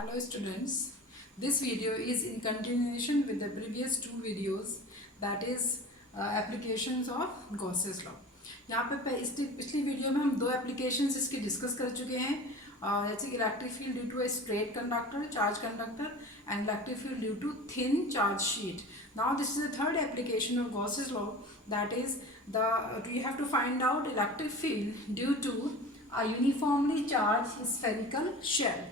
Hello students, this video is in continuation with the previous two videos, that is applications of Gauss's law. यहाँ पे पिछली video में हम दो applications इसकी डिस्कस कर चुके हैं, जैसे electric field due to a straight conductor charge conductor and electric field due to thin charge sheet. Now this is the third application of Gauss's law, that is you have to find out electric field due to a uniformly charged spherical shell.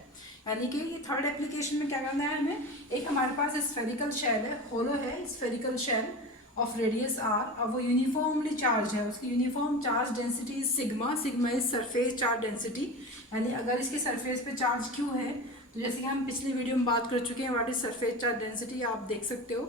यानी कि ये third application में क्या करना है हमें, एक हमारे पास स्फेरिकल शेल है, होलो है, spherical shell of radius R. अब वो यूनिफॉर्मली चार्ज है, उसकी uniform charge density is sigma. Sigma is surface charge density, यानी अगर इसके सरफेस पे चार्ज क्यू है तो जैसे कि हम पिछली वीडियो में बात कर चुके हैं what is surface charge density, आप देख सकते हो.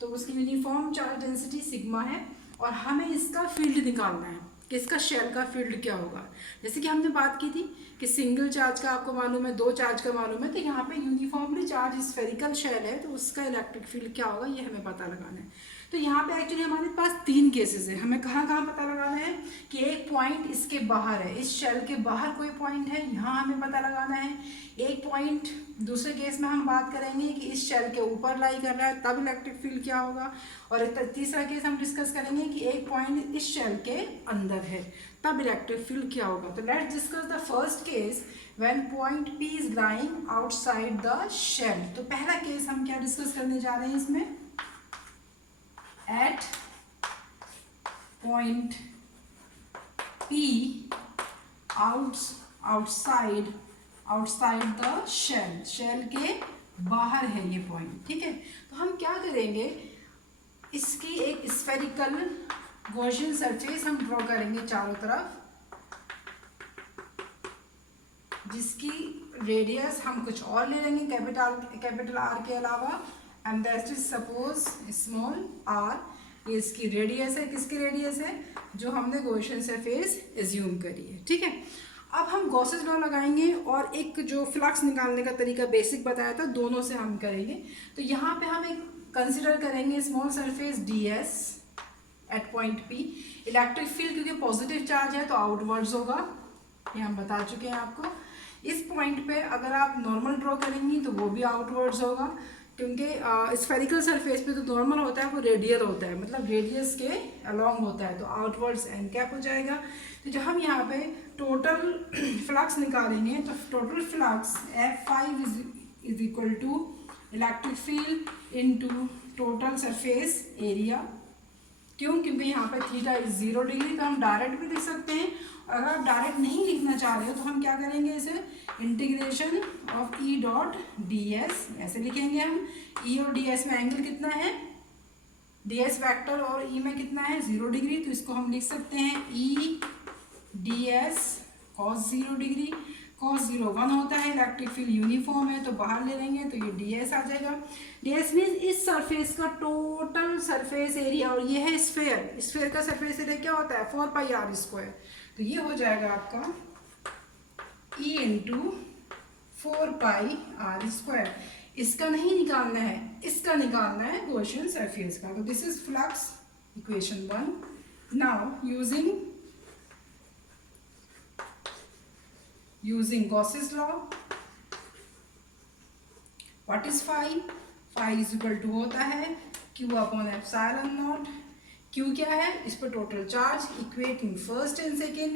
तो उसकी यूनिफॉर्म चार्ज डेंसिटी सिग्मा है और हमें इसका फील्ड निकालना है कि इसका शेल का फील्ड क्या होगा. जैसे कि हमने बात की थी कि सिंगल चार्ज का आपको मालूम है, दो चार्ज का मालूम है, तो यहाँ पे यूनिफॉर्मली चार्ज स्फेरिकल शेल है तो उसका इलेक्ट्रिक फील्ड क्या होगा ये हमें पता लगाना है. तो यहाँ पे एक्चुअली हमारे पास तीन केसेस है. हमें कहाँ कहाँ पता लगाना है कि एक पॉइंट इसके बाहर है, इस शेल के बाहर कोई पॉइंट है, यहाँ हमें पता लगाना है. एक पॉइंट दूसरे केस में हम बात करेंगे कि इस शेल के ऊपर लाई कर रहा है, तब इलेक्ट्रिक फील्ड क्या होगा. और तीसरा केस हम डिस्कस करेंगे कि एक पॉइंट इस शेल के अंदर है, तब इलेक्ट्रिक फील्ड क्या होगा. तो let's discuss the first case when point P is lying outside the shell. तो पहला केस हम क्या डिस्कस करने जा रहे हैं इसमें, at point P outside the shell, shell के बाहर है ये पॉइंट. ठीक है, तो हम क्या करेंगे, इसकी एक स्फेरिकल गॉसियन सरफेस हम ड्रॉ करेंगे चारों तरफ, जिसकी रेडियस हम कुछ और ले लेंगे कैपिटल आर के अलावा, and that is suppose small R. ये इसकी रेडियस है, किसकी रेडियस है, जो हमने गॉसियन सरफेस एज्यूम करी है. ठीक है, अब हम गॉसेस लॉ लगाएंगे और एक जो फ्लक्स निकालने का तरीका बेसिक बताया था, दोनों से हम करेंगे. तो यहाँ पे हम एक कंसिडर करेंगे small surface ds at point P. Electric field क्योंकि पॉजिटिव चार्ज है तो आउटवर्ड्स होगा, ये हम बता चुके हैं आपको. इस पॉइंट पे अगर आप नॉर्मल ड्रॉ करेंगी तो वो भी आउटवर्ड्स होगा, क्योंकि स्फेरिकल सरफेस पे तो नॉर्मल होता है, वो रेडियल होता है, मतलब रेडियस के अलॉन्ग होता है, तो आउटवर्ड्स एन कैप हो जाएगा. तो जब हम यहाँ पे टोटल फ्लक्स निकालेंगे तो total flux F5 is equal to electric field into total surface area. क्यों, क्योंकि यहाँ पे थीटा इज 0 डिग्री, तो हम डायरेक्ट भी लिख सकते हैं. और अगर आप डायरेक्ट नहीं लिखना चाह रहे हो तो हम क्या करेंगे, इसे integration of E dot D S ऐसे लिखेंगे हम. ई और डी एस में एंगल कितना है, डी एस वैक्टर और ई में कितना है 0 डिग्री, तो इसको हम लिख सकते हैं E D S cos 0 degree. Cos 0 1 होता है, इलेक्ट्रिक फील्ड यूनिफॉर्म है तो बाहर ले लेंगे तो ये डी एस आ जाएगा. डी एस मीन्स इस सरफेस का टोटल सरफेस एरिया, और ये है स्फेयर. स्फेयर का सरफेस एरिया क्या होता है 4 पाई आर स्क्वायर, तो ये हो जाएगा आपका E into 4 pi R square. इसका नहीं निकालना है, इसका निकालना है गॉसियन सरफेस का. तो this is flux equation 1. Now using Gauss's law, what is phi? Phi is equal to होता है Q upon epsilon naught. Q क्या है, इस पर total charge, equating first and second,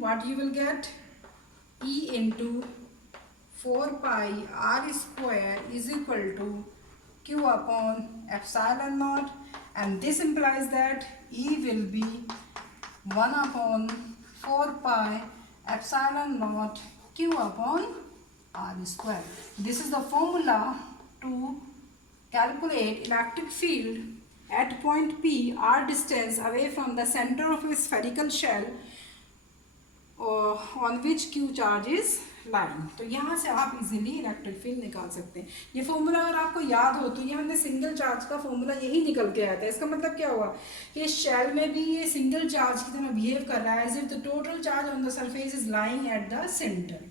what you will get, E into 4 pi r square is equal to Q upon epsilon naught, and this implies that E will be 1 upon 4 pi epsilon naught Q upon r square. This is the formula to calculate electric field at point P, r distance away from the center of a spherical shell on which Q charge is line. तो यहाँ से आप easily electric field निकाल सकते हैं. ये formula अगर आपको याद हो तो ये हमने सिंगल चार्ज का फॉर्मूला यही निकल के आया था. इसका मतलब क्या हुआ कि शेल में भी ये सिंगल चार्ज की तरह बिहेव कर रहा है, as if the total charge on the surface is lying at the centre.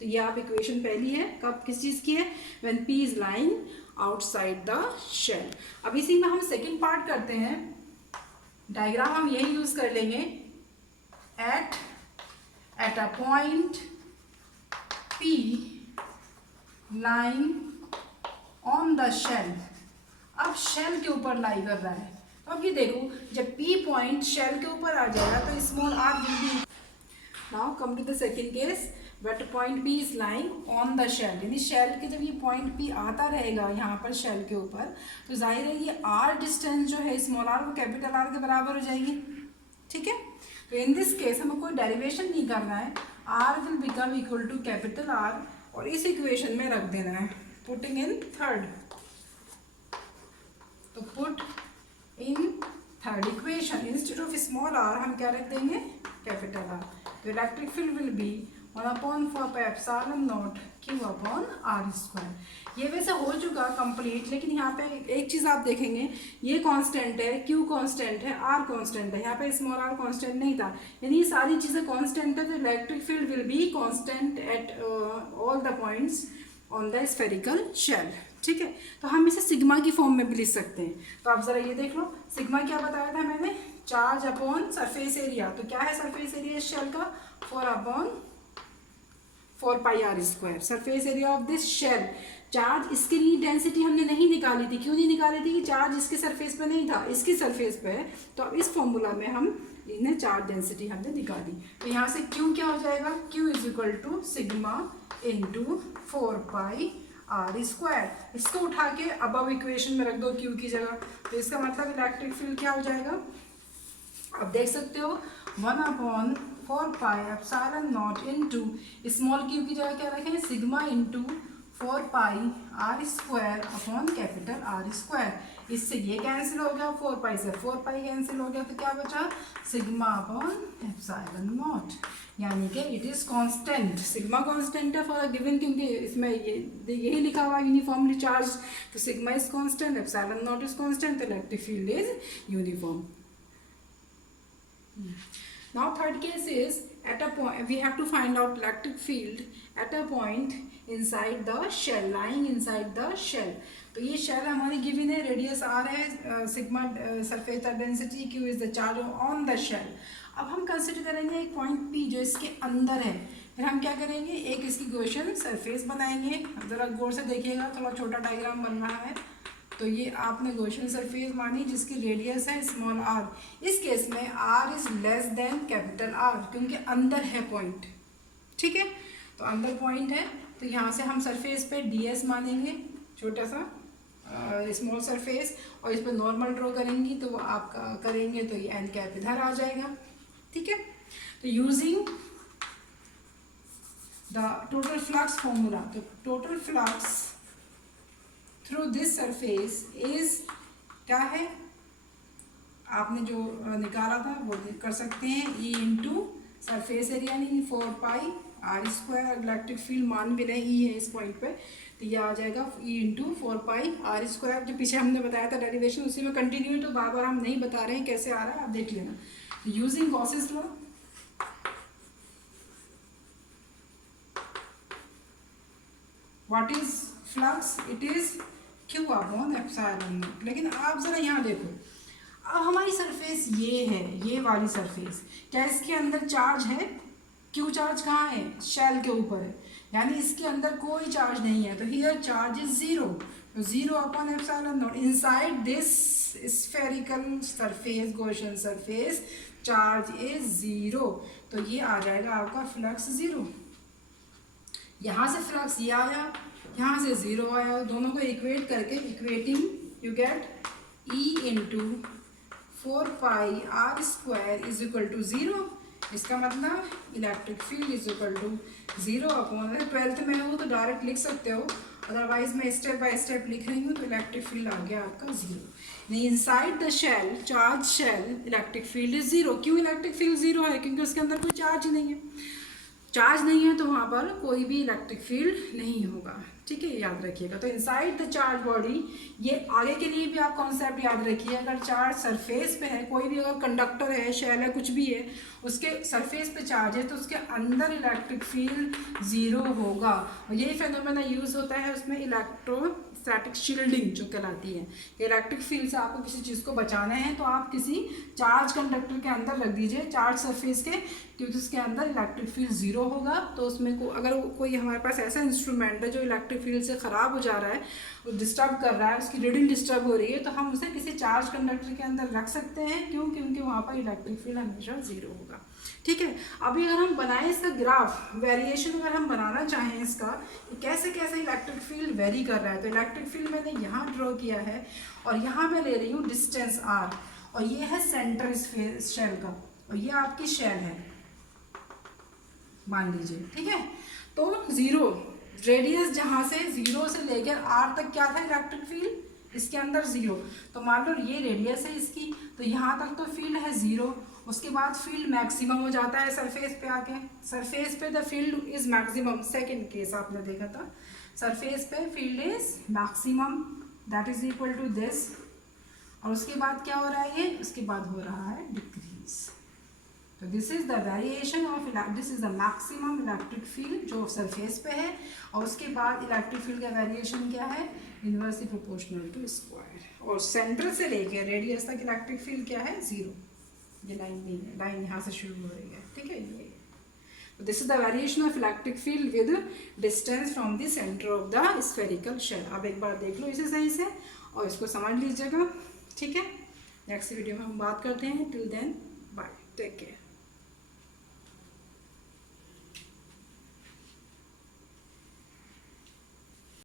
तो ये आप इक्वेशन पहली है, कब किस चीज़ की है, when P is lying outside the shell. अब इसी में हम सेकेंड पार्ट करते हैं. डायग्राम हम यही यूज़ कर लेंगे at a point P lying on the shell। अब शेल के ऊपर लाई कर रहा है, तो अब ये देखो जब P पॉइंट शेल के ऊपर आ जाएगा तो small r will be. Now come to the second case, but point P is lying on the shell, यानी शेल के जब ये पॉइंट P आता रहेगा यहाँ पर शेल के ऊपर, तो जाहिर है ये r डिस्टेंस जो है स्मॉल r वो कैपिटल R के बराबर हो जाएगी। ठीक है, तो इन दिस केस हमें कोई डेरिवेशन नहीं करना है, r will become equal to capital R और इस इक्वेशन में रख देना है, पुटिंग इन थर्ड। तो put in third equation instead of small r हम क्या रख देंगे, कैपिटल R। तो electric field will be 1/4πε0 Q/r²। ये वैसे हो चुका कंप्लीट, लेकिन यहाँ पे एक चीज़ आप देखेंगे, ये कांस्टेंट है, Q कांस्टेंट है, R कांस्टेंट है, यहाँ पे स्मॉल r कांस्टेंट नहीं था, यानी ये सारी चीज़ें कांस्टेंट है, तो electric field will be constant at all the points on the spherical shell. ठीक है, तो हम इसे सिग्मा की फॉर्म में भी लिख सकते हैं। तो आप ज़रा ये देख लो, सिग्मा क्या बताया था मैंने, चार्ज अपॉन सरफेस एरिया। तो क्या है सरफेस एरिया इस शेल का, 4/4πr², surface area of this shell. Charge इसके लिए डेंसिटी हमने नहीं निकाली थी, क्यों नहीं निकाली थी, कि चार्ज इसके सरफेस पे नहीं था, इसकी सरफेस पे है। तो अब इस फॉर्मूला में हम इन्हें चार्ज डेंसिटी हमने निकाली, तो यहाँ से Q क्या हो जाएगा, Q is equal to sigma into 4πr²। इसको उठा के अबव इक्वेशन में रख दो Q की जगह, तो इसका मतलब इलेक्ट्रिक फील्ड क्या हो जाएगा, आप देख सकते हो 1/4πε0 इंटू स्मॉल क्यू की जगह क्या रखें, sigma into 4πr² upon capital R²। इससे ये कैंसिल हो गया, 4π से 4π कैंसिल हो गया, तो क्या बचा, सिग्मा अपॉन ε0, यानी कि it is constant. Sigma constant है फॉर गिवन, क्योंकि इसमें यही लिखा हुआ यूनिफॉर्मली चार्ज, तो sigma is constant, ε0 is constant, तो electric field is uniform. Now third case is at a point we have to find out electric field at a point inside the shell, lying inside the shell। तो ये shell हमारी given है, radius r है, sigma surface density, Q is the charge on the shell. अब हम consider करेंगे एक point P जो इसके अंदर है, फिर हम क्या करेंगे, एक इसकी गॉसियन सरफेस बनाएंगे। ज़रा गौर से देखिएगा, थोड़ा छोटा डायग्राम बन रहा है। तो ये आपने गॉसियन सरफेस मानी जिसकी रेडियस है स्मॉल r। इस केस में r is less than capital R, क्योंकि अंदर है पॉइंट। ठीक है, तो अंदर पॉइंट है, तो यहाँ से हम सरफेस पे ds मानेंगे, छोटा सा स्मॉल सरफेस, और इस पर नॉर्मल ड्रॉ करेंगी, तो वो आपका करेंगे तो ये n कैप इधर आ जाएगा। ठीक है, तो using the total flux formula, तो total flux through this surface is क्या है, आपने जो निकाला था वो कर सकते हैं, E इंटू सरफेस एरिया यानी 4πr²। इलेक्ट्रिक फील्ड मान भी रहे E है इस पॉइंट पे, तो ये आ जाएगा E इंटू 4πr²। जो पीछे हमने बताया था डेरिवेशन, उसी में कंटिन्यू, तो बार बार हम नहीं बता रहे हैं कैसे आ रहा है, आप देख लेना। Using Gauss's law, what is flux, it is Q/ε0। लेकिन आप ज़रा यहाँ देखो, अब हमारी सरफेस ये है, ये वाली सरफेस, क्या इसके अंदर चार्ज है, Q चार्ज कहाँ है, शेल के ऊपर है, यानी इसके अंदर कोई चार्ज नहीं है, तो हियर चार्ज इज 0, तो 0/ε0। Inside this spherical surface, Gaussian surface, charge is 0, तो ये आ जाएगा आपका फ्लक्स 0। यहाँ से फ्लक्स ये आया, यहाँ से 0 आया, दोनों को इक्वेट करके, equating you get E into 4πr² is equal to 0। इसका मतलब electric field is equal to 0/12th में हो तो डायरेक्ट लिख सकते हो, अदरवाइज मैं स्टेप बाय स्टेप लिख रही हूँ, तो इलेक्ट्रिक फील्ड आ गया आपका 0। नहीं, inside the shell, charge shell, electric field is 0। क्यों इलेक्ट्रिक फील्ड 0 है, क्योंकि उसके अंदर कोई चार्ज नहीं है। चार्ज नहीं है तो वहाँ पर कोई भी इलेक्ट्रिक फील्ड नहीं होगा। ठीक है, याद रखिएगा। तो इनसाइड द चार्ज बॉडी, ये आगे के लिए भी आप कॉन्सेप्ट याद रखिए, अगर चार्ज सरफेस पे है, कोई भी अगर कंडक्टर है, शेल है, कुछ भी है, उसके सरफेस पे चार्ज है, तो उसके अंदर इलेक्ट्रिक फील्ड 0 होगा। और यही फेनोमेना यूज़ होता है उसमें इलेक्ट्रोस्टैटिक शील्डिंग जो कहलाती है। इलेक्ट्रिक फील्ड से आपको किसी चीज़ को बचाना है तो आप किसी चार्ज कंडक्टर के अंदर रख दीजिए, चार्ज सरफेस के, क्योंकि उसके अंदर इलेक्ट्रिक फील्ड ज़ीरो होगा। तो उसमें अगर कोई हमारे पास ऐसा इंस्ट्रूमेंट है जो इलेक्ट्रिक फील्ड से ख़राब हो जा रहा है, वो डिस्टर्ब कर रहा है, उसकी रीडिंग डिस्टर्ब हो रही है, तो हम उसे किसी चार्ज कंडक्टर के अंदर रख सकते हैं। क्यों? क्योंकि वहाँ पर इलेक्ट्रिक फील्ड हमेशा ज़ीरो होगा। ठीक है, अभी अगर हम बनाएं इसका ग्राफ, वेरिएशन अगर हम बनाना चाहें इसका, तो कैसे कैसे इलेक्ट्रिक फील्ड वेरी कर रहा है, तो इलेक्ट्रिक फील्ड मैंने यहाँ ड्रॉ किया है और यहाँ मैं ले रही हूँ डिस्टेंस r, और ये है सेंटर इस शेल का, और ये आपकी शेल है मान लीजिए। ठीक है, तो जीरो रेडियस जहाँ से जीरो से लेकर r तक क्या था इलेक्ट्रिक फील्ड, इसके अंदर जीरो। तो मान लो ये रेडियस है इसकी, तो यहाँ तक तो फील्ड है जीरो। उसके बाद फील्ड मैक्सिमम हो जाता है सरफेस पे आके, सरफेस पे the field is maximum, second case आपने देखा था, सरफेस पे field is maximum that is equal to this. और उसके बाद क्या हो रहा है ये, उसके बाद हो रहा है डिक्रीज। तो this is the variation of this is the maximum electric field जो सरफेस पे है, और उसके बाद इलेक्ट्रिक फील्ड का वेरिएशन क्या है, इनवर्सली प्रोपोर्शनल टू स्क्वायर। और सेंटर से लेकर रेडियस तक इलेक्ट्रिक फील्ड क्या है, जीरो। ये लाइन नहीं है, लाइन यहाँ से शुरू हो रही है। ठीक है, ये this is the variation of electric field with distance from the centre of the spherical shell. अब एक बार देख लो इसे सही से और इसको समझ लीजिएगा। ठीक है, नेक्स्ट वीडियो में हम बात करते हैं। Till then bye, take care.